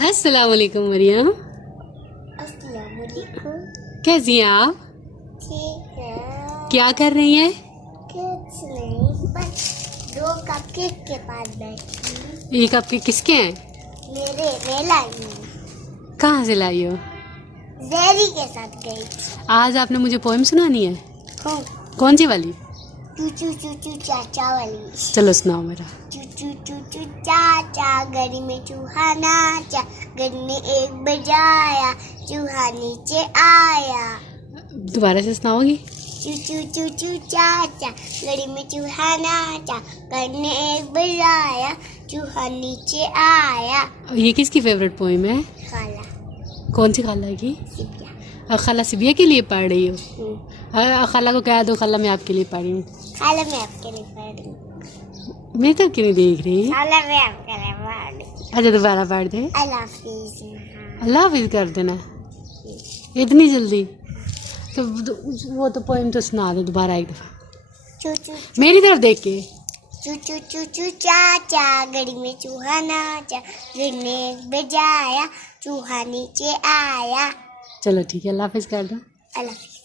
अस्सलाम वालेकुम मरियम। अस्सलाम वालेकुम। कैसी हैं आप? ठीक है। क्या कर रही हैं? कुछ नहीं, बस 2 कप केक के पास बैठी। ये कप के किसके हैं? मैं लाई हूँ। कहाँ से लाई हो? जैरी के साथ गई थी। आज आपने मुझे पोएम सुनानी है। हूँ। कौन सी वाली? चू चू चाचा वाली। चलो सुनाओ मेरा। चू चाचा, गली में चूहा नाचा, गली ने एक बजाया, चूहा नीचे आया। दोबारा से सुनाओगी? चू चाचा, गली में चूहा नाचा, गली ने एक बजाया, चूहा नीचे आया। ये किसकी फेवरेट पोएम है? खाला कौन सी खाला की? सिबिया। और खाला सिबिया के लिए पढ़ रही हो? खाला को कह दो खाला मैं आपके लिए पढ़ रही हूँ। खाला मैं आपके लिए पढ़ रही हूँ। मैं तो क्यों नहीं देख रही? खाला मैं आपके लिए पढ़ रही हूँ। अच्छा दोबारा पढ़ दे। अल्लाह हाफिज़। अल्लाह हाफिज कर देना इतनी जल्दी? तो वो तो पोएम तो सुना दो दोबारा एक दफा चू चू मेरी तरफ देख के। चू चाचा, गली में चूहा नाचा, गली ने एक बजाया, चूहा नीचे आया। चलो ठीक है, अल्लाह हाफिज कर दो। अल्लाह हाफिज़।